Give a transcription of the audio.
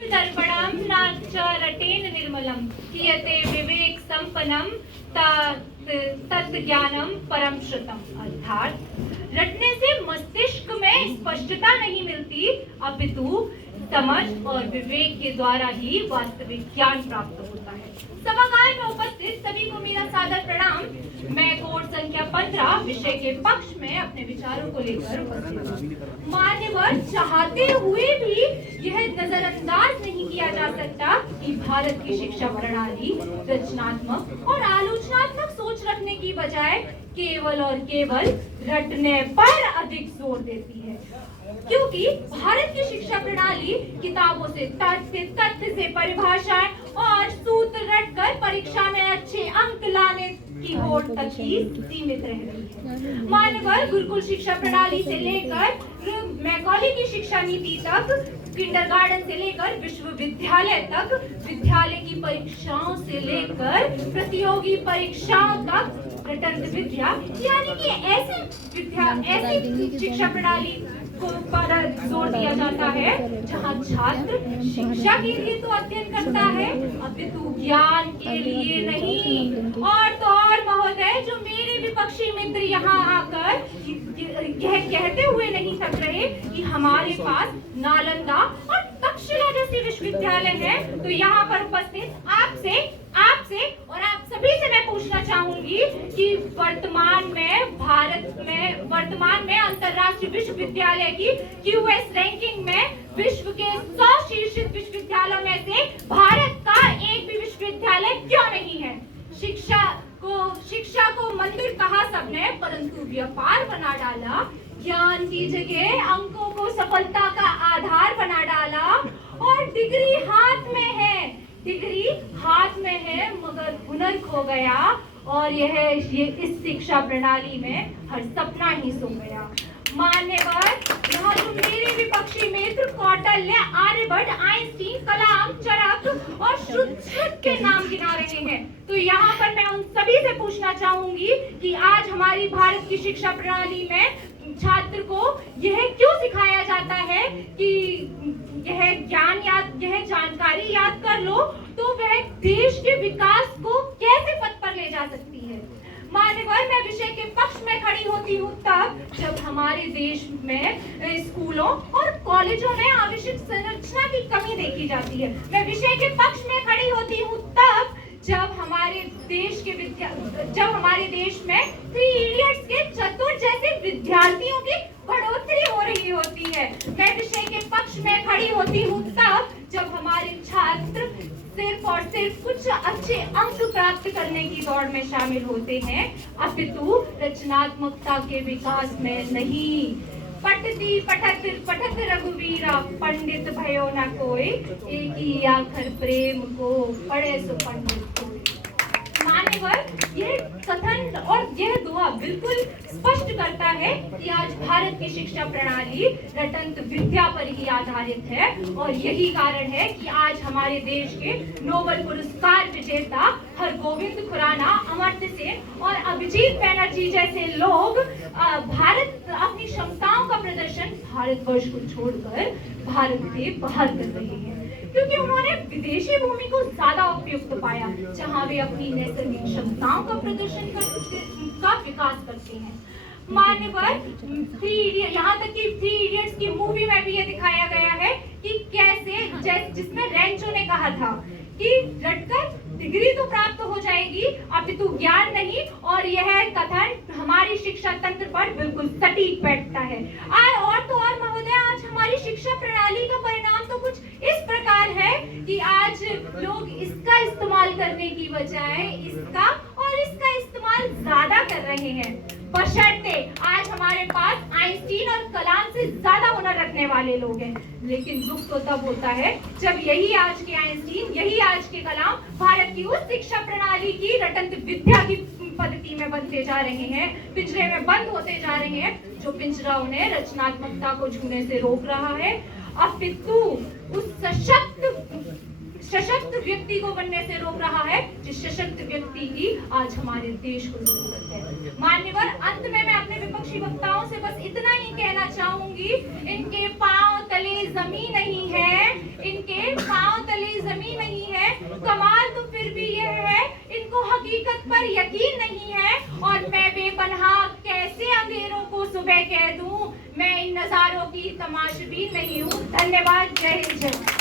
दर्पणं नाच रटेन निर्मलं कीयते विवेक संपन्नम तत् ज्ञानम परम श्रुतम। अर्थात रटने से मस्तिष्क में स्पष्टता नहीं मिलती, अपितु समझ और विवेक के द्वारा ही वास्तविक ज्ञान प्राप्त होता है। सभागार में उपस्थित सभी को मेरा सादर प्रणाम। मैं कोड संख्या 15 विषय के पक्ष में अपने विचारों को लेकर उपस्थित हूँ। मान्यवर, चाहते हुए भी यह नजरअंदाज नहीं किया जा सकता कि भारत की शिक्षा प्रणाली रचनात्मक और आलोचनात्मक सोच रखने की बजाय केवल और केवल रटने पर अधिक जोर देती है, क्योंकि भारत की शिक्षा प्रणाली किताबों से तथ्य से परिभाषाएं और सूत्र रटकर परीक्षा में अच्छे अंक लाने की होड़ तक ही सीमित रह रही है। मानवर, गुरुकुल शिक्षा प्रणाली से लेकर मैकॉले की शिक्षा नीति तक, किंडरगार्टन से लेकर विश्वविद्यालय तक, विद्यालय की परीक्षाओं से लेकर प्रतियोगी परीक्षाओं तक रटंत विद्या यानी कि ऐसी शिक्षा प्रणाली को पर जोर दिया जाता है जहां छात्र शिक्षा के लिए तो अध्ययन करता है, अपितु ज्ञान के लिए नहीं। और तो और महोदय, जो मेरे विपक्षी मित्र यहाँ आकर यह कहते हुए नहीं थक रहे कि हमारे पास नालंदा और तक्षशिला जैसे विश्वविद्यालय है, तो यहाँ पर उपस्थित आपसे और आप सभी से मैं पूछना चाहूंगी कि वर्तमान में अंतर्राष्ट्रीय विश्वविद्यालय की क्यूएस रैंकिंग में विश्व के 100 शीर्ष विश्वविद्यालयों में से भारत का एक भी विश्वविद्यालय क्यों नहीं है? शिक्षा को मंदिर कहा सबने, परंतु व्यापार बना डाला। ज्ञान की जगह अंकों को सफलता का आधार बना डाला। और डिग्री हाथ में है मगर हुनर खो गया, और ये इस शिक्षा प्रणाली में हर सपना ही सो गया। मान्यवर, यहाँ जो मेरे विपक्षी मित्र कौटिल्य, आर्यभट्ट, आइंस्टीन, कलाम, चरक और शुद्धचित्त के नाम गिना रहे हैं, तो यहाँ पर मैं उन सभी से पूछना चाहूंगी कि आज हमारी भारत की शिक्षा प्रणाली में छात्र को यह क्यों सिखाया जाता है कि यह जानकारी याद कर लो तो वह देश के विकास को कैसे पथ पर ले जा सकती है। मान्यवर, मैं विषय के पक्ष में खड़ी होती हूँ तब जब हमारे देश में स्कूलों और कॉलेजों में आवश्यक संरचना की कमी देखी जाती है। मैं विषय के पक्ष में खड़ी होती हूँ तब जब हमारे देश में 3 इडियट्स के चतुर जैसे विद्यार्थियों की बढ़ोतरी हो रही होती है। मैं विषय के पक्ष में खड़ी होती हूँ तब जब हमारे छात्र सिर्फ और सिर्फ कुछ अच्छे अंक प्राप्त करने की दौड़ में शामिल होते हैं, अपितु रचनात्मकता के विकास में नहीं। पठत रघुवीरा पंडित भयो न कोई, एक ही आखर प्रेम को पढ़े सो पंडित कोई। मान्यवर, यह कथन और यह दुआ बिल्कुल स्पष्ट करता है कि आज भारत की शिक्षा प्रणाली रटंत विद्या पर ही आधारित है, और यही कारण है कि आज हमारे देश के नोबेल पुरस्कार विजेता हरगोविंद खुराना, अमर्त्य सेन और अभिजीत बैनर्जी जैसे लोग भारत अपनी क्षमताओं का प्रदर्शन भारतवर्ष को छोड़कर भारत से बाहर कर रहे हैं, क्योंकि उन्होंने विदेशी भूमि को ज्यादा उपयुक्त पाया जहां वे अपनी नैसर्गिक क्षमताओं का प्रदर्शन का विकास करते हैं। मान्यवर, यहाँ तक कि 3 इडियट्स की मूवी में भी ये दिखाया गया है कि कैसे, जिसमें रेंचो ने कहा था कि रटकर डिग्री तो प्राप्त हो जाएगी, अपितु ज्ञान नहीं, और यह कथन हमारी शिक्षा तंत्र पर बिल्कुल सटीक बैठता है। और तो और महोदय, आज हमारी शिक्षा प्रणाली का परिणाम तो कुछ इस प्रकार है कि आज लोग इसका इस्तेमाल करने की बजाय इसका इस्तेमाल ज्यादा कर रहे हैं, बशर्ते आज हमारे पास आइंस्टीन और कलाम से ज्यादा हुनर रखने वाले लोग हैं। लेकिन दुख तो तब होता है जब यही आज के आइंस्टीन, यही आज के कलाम भारत की उस शिक्षा प्रणाली की रटंत विद्या की पद्धति में बनते जा रहे हैं, पिंजरे में बंद होते जा रहे हैं, जो पिंजरा उन्हें रचनात्मकता को छूने से रोक रहा है, अपितु उस सशक्त व्यक्ति को बनने से रोक रहा है, जिस सशक्त व्यक्ति की आज हमारे देश को जरूरत है। मान्यवर, अंत में मैं अपने विपक्षी वक्ताओं से बस इतना ही कहना चाहूंगी, इनके पांव तले जमीन नहीं है, इनके कह दूं, मैं इन नजारों की तमाशबीन नहीं हूँ। धन्यवाद। जय हिंद जय भारत।